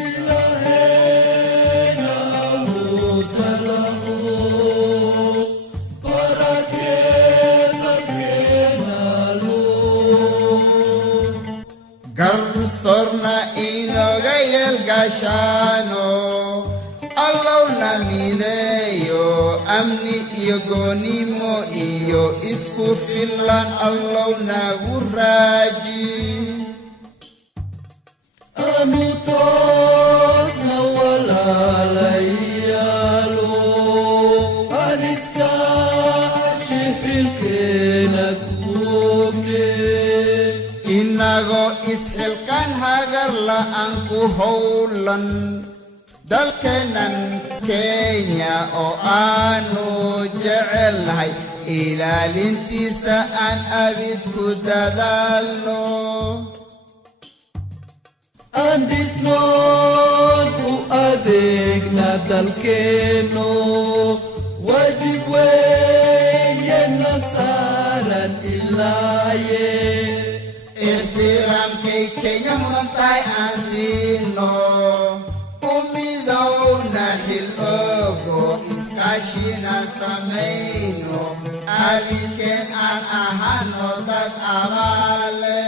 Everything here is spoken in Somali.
Ilahena mutalahu paraketa kenalu Garsorna inogayel gashano Allah namideyo amni iyo gonimo iyo isku filan Allah naguraji Anutos na walalayalo Aniska shifil kenagumne Inago ishilkan hagar laan ku howlan dalkenan Kenya oo aanu jecelnahay ilaalintiisa aan abid ku dadaalno Andisnon u adegna dalkeno wajib weyen nasaran ilaye Ihtiramkay Kenya mudan tahay aan siino umidowna hil-ogo iskaashina samayno abidkeen aan ahano dad abaale